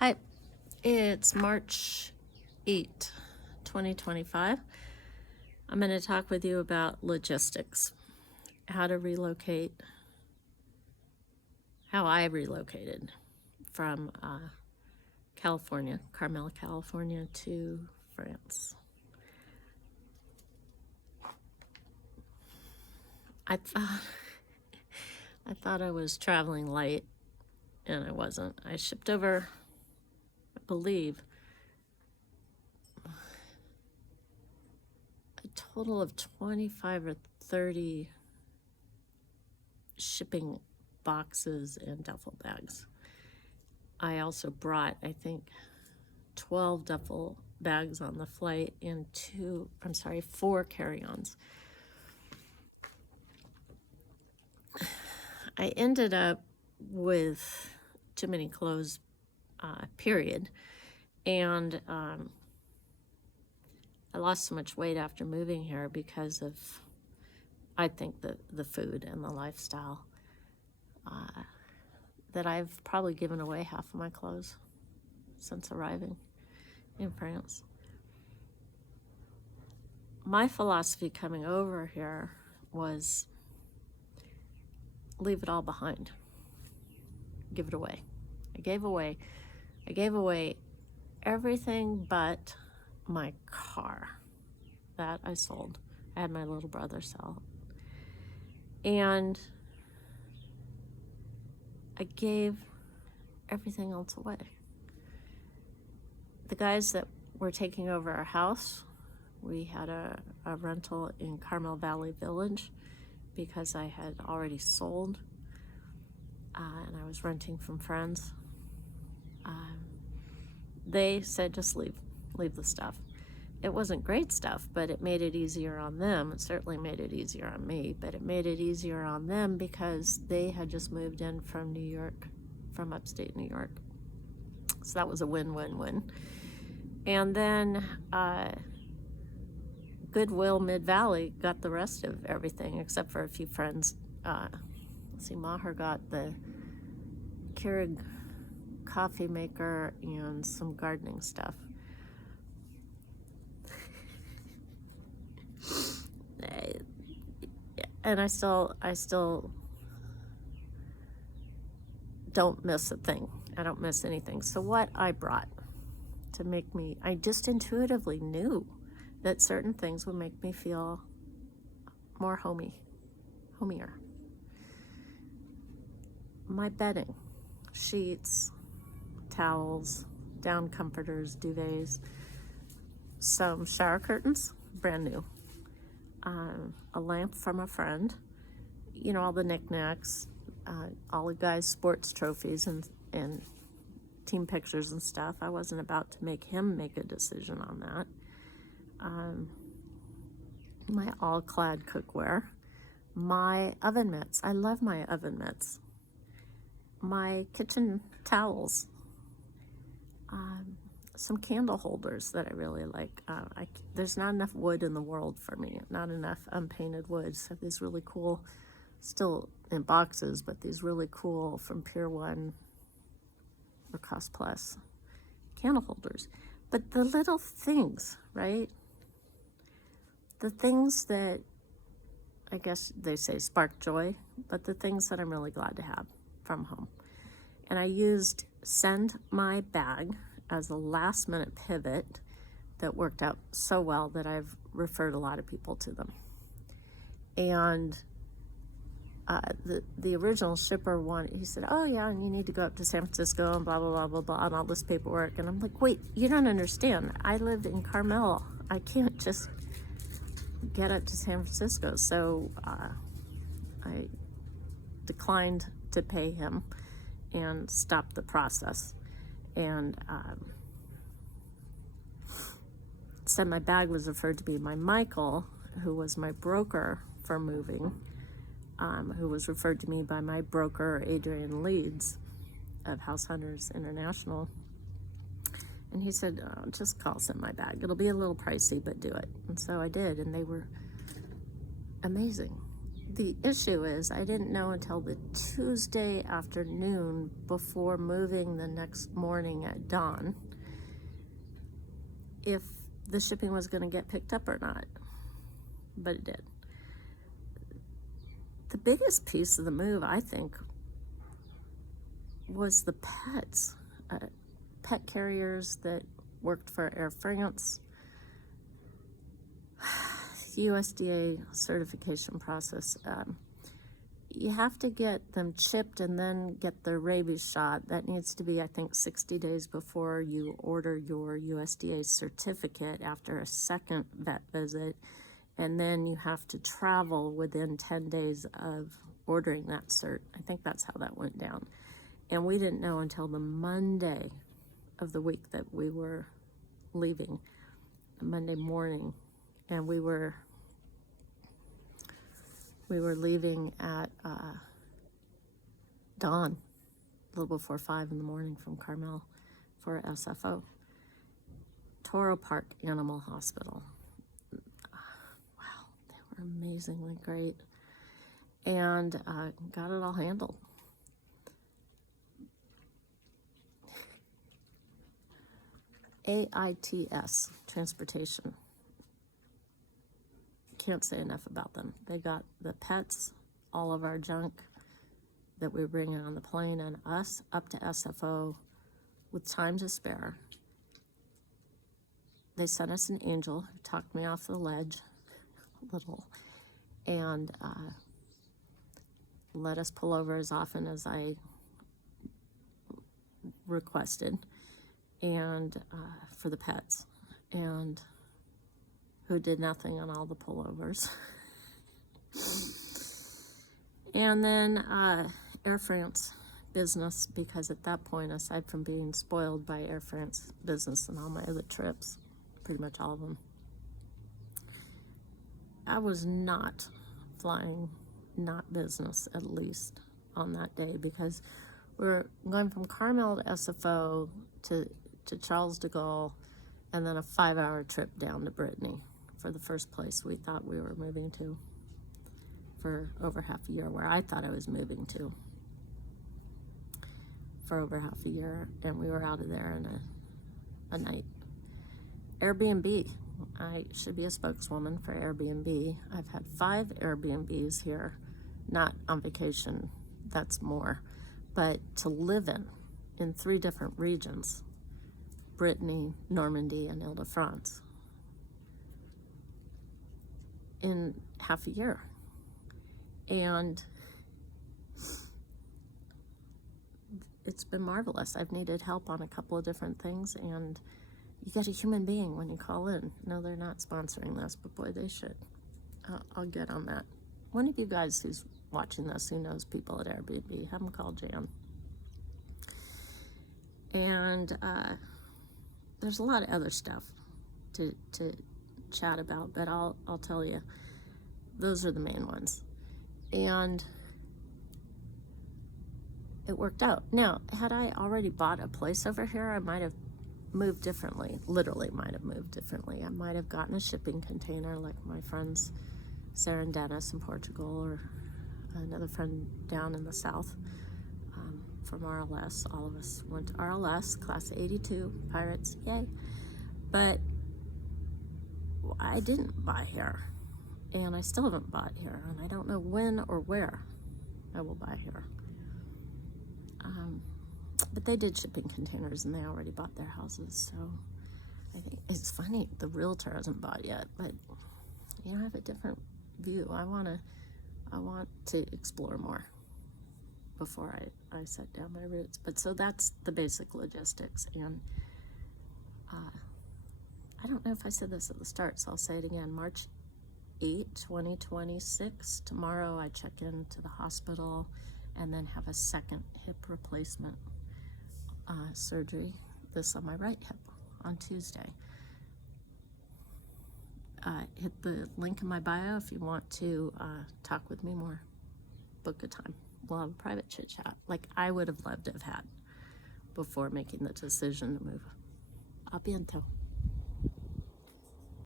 Hi, it's March 8, 2025. I'm going to talk with you about logistics, how to relocate, how I relocated from California, Carmel, California to France. I thought I was traveling light, and I wasn't. I shipped over, I believe, a total of 25 or 30 shipping boxes and duffel bags. I also brought, I think, 12 duffel bags on the flight and 4 carry-ons. I ended up with too many clothes, period. And I lost so much weight after moving here because of, I think, the food and the lifestyle, that I've probably given away half of my clothes since arriving in France. My philosophy coming over here was leave it all behind. Give it away. I gave away everything but my car. That I sold. I had my little brother sell. And I gave everything else away. The guys that were taking over our house, we had a rental in Carmel Valley Village because I had already sold, and I was renting from friends. They said, just leave the stuff. It wasn't great stuff, but it made it easier on them. It certainly made it easier on me, but it made it easier on them because they had just moved in from New York, from upstate New York. So that was a win-win-win. And then Goodwill Mid-Valley got the rest of everything except for a few friends. Maher got the Keurig coffee maker and some gardening stuff. And I still don't miss a thing. I don't miss anything. So what I brought to make me, I just intuitively knew that certain things would make me feel more homier. My bedding, sheets, towels, down comforters, duvets, some shower curtains, brand new, a lamp from a friend, all the knickknacks, all the guys' sports trophies and team pictures and stuff. I wasn't about to make him make a decision on that. My all-clad cookware, my oven mitts. I love my oven mitts. My kitchen towels, some candle holders that I really like. There's not enough wood in the world for me, not enough unpainted wood. So these really cool, still in boxes, but these really cool from Pier 1 or Cost Plus candle holders. But the little things, right? The things that I guess they say spark joy, but the things that I'm really glad to have from home. And I used Send My Bag as a last minute pivot that worked out so well that I've referred a lot of people to them. And the original shipper he said, oh yeah, and you need to go up to San Francisco and blah, blah, blah, blah, blah, and all this paperwork. And I'm like, wait, you don't understand. I live in Carmel. I can't just get up to San Francisco. So I declined to pay him and stopped the process. And Send My Bag was referred to be by Michael, who was my broker for moving, who was referred to me by my broker, Adrian Leeds of House Hunters International. And he said, just call Send My Bag. It'll be a little pricey, but do it. And so I did, and they were amazing. the issue is I didn't know until the Tuesday afternoon before moving the next morning at dawn if the shipping was going to get picked up or not, but it did. The biggest piece of the move, I think, was the pets. Pet carriers that worked for Air France, USDA certification process. You have to get them chipped and then get their rabies shot. That needs to be, I think, 60 days before you order your USDA certificate after a second vet visit. And then you have to travel within 10 days of ordering that cert. I think that's how that went down. And we didn't know until the Monday of the week that we were leaving, Monday morning. And we were leaving at dawn, a little before 5 in the morning from Carmel for SFO. Toro Park Animal Hospital. Wow, they were amazingly great. And got it all handled. AITS, transportation. Can't say enough about them. They got the pets, all of our junk that we were bringing on the plane, and us up to SFO with time to spare. They sent us an angel who talked me off the ledge a little and let us pull over as often as I requested, and for the pets, and who did nothing on all the pullovers. And then Air France business, because at that point, aside from being spoiled by Air France business and all my other trips, pretty much all of them, I was not flying, not business, at least on that day, because we're going from Carmel to SFO to Charles de Gaulle, and then a 5-hour trip down to Brittany for the first place we thought we were moving to for over half a year, where I thought I was moving to for over half a year, and we were out of there in a night. Airbnb. I should be a spokeswoman for Airbnb. I've had 5 Airbnbs here, not on vacation, that's more, but to live in 3 different regions, Brittany, Normandy, and Ile-de-France, in half a year. And it's been marvelous. I've needed help on a couple of different things, and you get a human being when you call in. No, they're not sponsoring this, but boy, they should. I'll get on that. One of you guys who's watching this who knows people at Airbnb, have them call Jan. And there's a lot of other stuff to chat about, but I'll tell you, those are the main ones. And it worked out. Now, had I already bought a place over here, I might have moved differently, literally might have moved differently. I might have gotten a shipping container like my friends Sarah and Dennis in Portugal, or another friend down in the south from RLS. All of us went to RLS, class 82, Pirates, yay. But I didn't buy here, and I still haven't bought here, and I don't know when or where I will buy here. But they did shipping containers, and they already bought their houses, so I think it's funny the realtor hasn't bought yet, but you know, I have a different view. I want to explore more before I set down my roots. But so that's the basic logistics, and I don't know if I said this at the start, so I'll say it again. March 8, 2026. Tomorrow I check into the hospital and then have a second hip replacement surgery, this on my right hip, on Tuesday. Hit the link in my bio if you want to talk with me more. Book a time. We'll have a private chit chat like I would have loved to have had before making the decision to move. A bientôt.